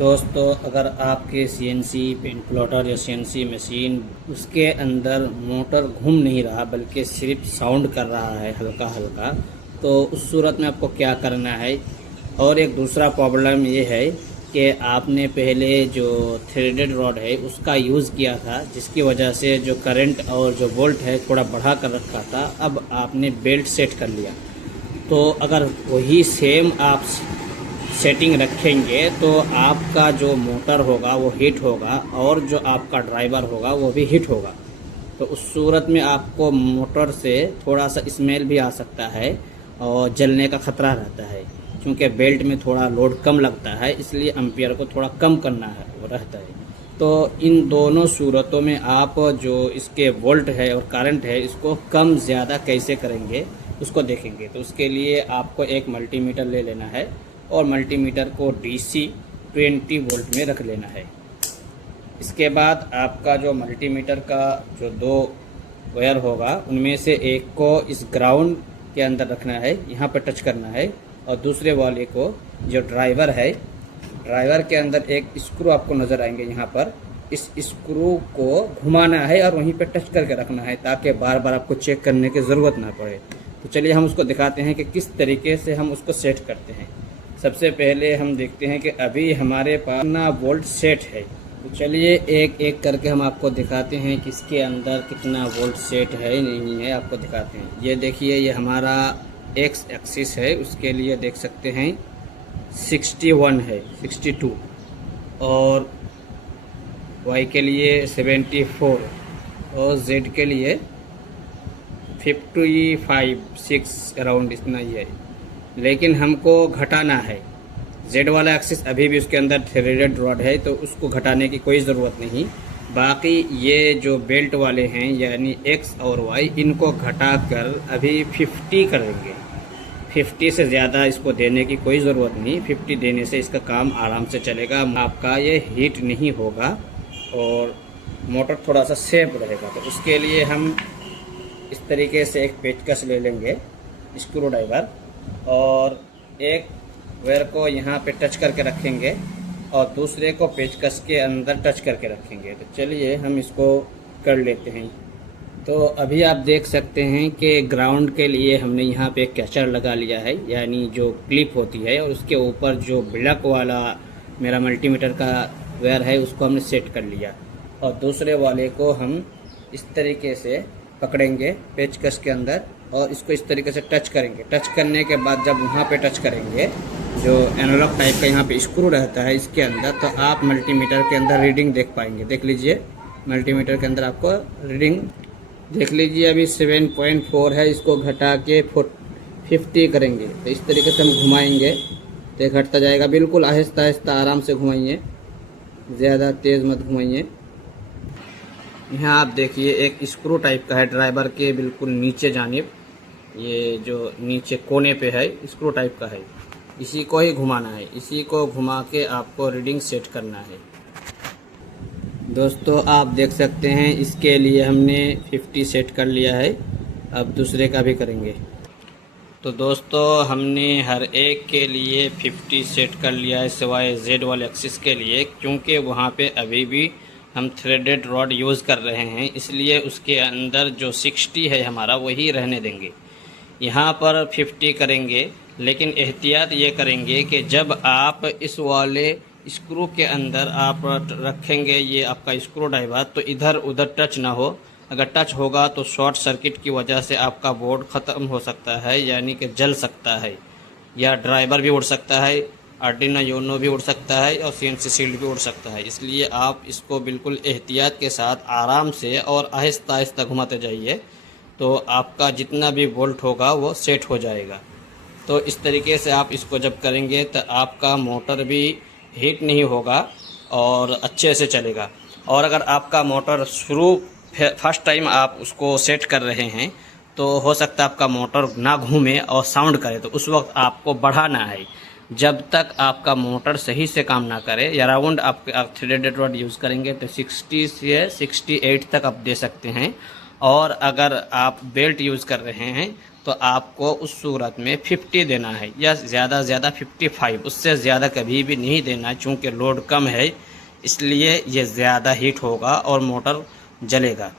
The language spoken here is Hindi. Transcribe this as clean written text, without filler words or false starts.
दोस्तों, अगर आपके सीएनसी पेंट प्लॉटर या सीएनसी मशीन उसके अंदर मोटर घूम नहीं रहा बल्कि सिर्फ साउंड कर रहा है हल्का हल्का, तो उस सूरत में आपको क्या करना है। और एक दूसरा प्रॉब्लम ये है कि आपने पहले जो थ्रेडेड रॉड है उसका यूज़ किया था, जिसकी वजह से जो करंट और जो वोल्ट है थोड़ा बढ़ा कर रखा था। अब आपने बेल्ट सेट कर लिया, तो अगर वही सेम आप सेटिंग रखेंगे तो आपका जो मोटर होगा वो हीट होगा और जो आपका ड्राइवर होगा वो भी हीट होगा। तो उस सूरत में आपको मोटर से थोड़ा सा स्मेल भी आ सकता है और जलने का खतरा रहता है, क्योंकि बेल्ट में थोड़ा लोड कम लगता है, इसलिए एम्पियर को थोड़ा कम करना है वो रहता है। तो इन दोनों सूरतों में आप जो इसके वोल्ट है और करंट है इसको कम ज़्यादा कैसे करेंगे उसको देखेंगे। तो उसके लिए आपको एक मल्टीमीटर ले लेना है और मल्टीमीटर को DC 20 वोल्ट में रख लेना है। इसके बाद आपका जो मल्टीमीटर का जो दो वायर होगा उनमें से एक को इस ग्राउंड के अंदर रखना है, यहाँ पर टच करना है, और दूसरे वाले को जो ड्राइवर है, ड्राइवर के अंदर एक स्क्रू आपको नज़र आएंगे यहाँ पर, इस स्क्रू को घुमाना है और वहीं पर टच करके रखना है ताकि बार बार आपको चेक करने की ज़रूरत ना पड़े। तो चलिए हम उसको दिखाते हैं कि किस तरीके से हम उसको सेट करते हैं। सबसे पहले हम देखते हैं कि अभी हमारे पास कितना वोल्ट सेट है। तो चलिए एक एक करके हम आपको दिखाते हैं कि इसके अंदर कितना वोल्ट सेट है नहीं है, आपको दिखाते हैं। ये देखिए, ये हमारा एक्स एक्सिस है, उसके लिए देख सकते हैं 61 है, 62, और वाई के लिए 74 और जेड के लिए 55-6 अराउंड इतना ही है। लेकिन हमको घटाना है, जेड वाला एक्सिस अभी भी उसके अंदर थ्रेडेड रॉड है तो उसको घटाने की कोई ज़रूरत नहीं। बाकी ये जो बेल्ट वाले हैं यानी एक्स और वाई, इनको घटाकर अभी 50 करेंगे। 50 से ज़्यादा इसको देने की कोई ज़रूरत नहीं, 50 देने से इसका काम आराम से चलेगा, आपका ये हीट नहीं होगा और मोटर थोड़ा सा सेफ रहेगा। तो उसके लिए हम इस तरीके से एक पेचकस ले लेंगे, स्क्रू ड्राइवर, और एक वायर को यहाँ पे टच करके रखेंगे और दूसरे को पेचकस के अंदर टच करके रखेंगे। तो चलिए हम इसको कर लेते हैं। तो अभी आप देख सकते हैं कि ग्राउंड के लिए हमने यहाँ पे एक कैचर लगा लिया है, यानी जो क्लिप होती है, और उसके ऊपर जो ब्लैक वाला मेरा मल्टीमीटर का वायर है उसको हमने सेट कर लिया, और दूसरे वाले को हम इस तरीके से पकड़ेंगे पेचकस के अंदर और इसको इस तरीके से टच करेंगे। टच करने के बाद जब वहाँ पे टच करेंगे, जो एनालॉग टाइप का यहाँ पे स्क्रू रहता है इसके अंदर, तो आप मल्टीमीटर के अंदर रीडिंग देख पाएंगे। देख लीजिए, मल्टीमीटर के अंदर आपको रीडिंग देख लीजिए, अभी 7.4 है, इसको घटा के 50 करेंगे। तो इस तरीके से हम घुमाएंगे तो घटता जाएगा। बिल्कुल आहिस्ता आहिस्ता आराम से घुमाइए, ज़्यादा तेज़ मत घुमाइए। यहाँ आप देखिए एक स्क्रू टाइप का है ड्राइवर के बिल्कुल नीचे जानिब, ये जो नीचे कोने पे है स्क्रू टाइप का है, इसी को ही घुमाना है। इसी को घुमा के आपको रीडिंग सेट करना है। दोस्तों आप देख सकते हैं इसके लिए हमने 50 सेट कर लिया है, अब दूसरे का भी करेंगे। तो दोस्तों हमने हर एक के लिए 50 सेट कर लिया है सिवाय जेड वाले एक्सिस के लिए, क्योंकि वहाँ पे अभी भी हम थ्रेडेड रॉड यूज़ कर रहे हैं, इसलिए उसके अंदर जो 60 है हमारा वही रहने देंगे। यहाँ पर 50 करेंगे, लेकिन एहतियात ये करेंगे कि जब आप इस वाले स्क्रू के अंदर आप रखेंगे ये आपका स्क्रू ड्राइवर, तो इधर उधर टच ना हो। अगर टच होगा तो शॉर्ट सर्किट की वजह से आपका बोर्ड ख़त्म हो सकता है, यानी कि जल सकता है, या ड्राइवर भी उड़ सकता है, आर्डिनो यूनो भी उड़ सकता है और CNC शील्ड भी उड़ सकता है। इसलिए आप इसको बिल्कुल एहतियात के साथ आराम से और आहिस्ता आहिस्ता घुमाते जाइए, तो आपका जितना भी वोल्ट होगा वो सेट हो जाएगा। तो इस तरीके से आप इसको जब करेंगे तो आपका मोटर भी हीट नहीं होगा और अच्छे से चलेगा। और अगर आपका मोटर फर्स्ट टाइम आप उसको सेट कर रहे हैं तो हो सकता है आपका मोटर ना घूमे और साउंड करे, तो उस वक्त आपको बढ़ाना है। जब तक आपका मोटर सही से काम ना करे, या अराउंड आप थ्रेडेड रॉड यूज़ करेंगे तो 60 से 68 तक आप दे सकते हैं। और अगर आप बेल्ट यूज़ कर रहे हैं तो तो आपको उस सूरत में 50 देना है या ज़्यादा से ज़्यादा 55, उससे ज़्यादा कभी भी नहीं देना है। चूँकि लोड कम है इसलिए ये ज़्यादा हीट होगा और मोटर जलेगा।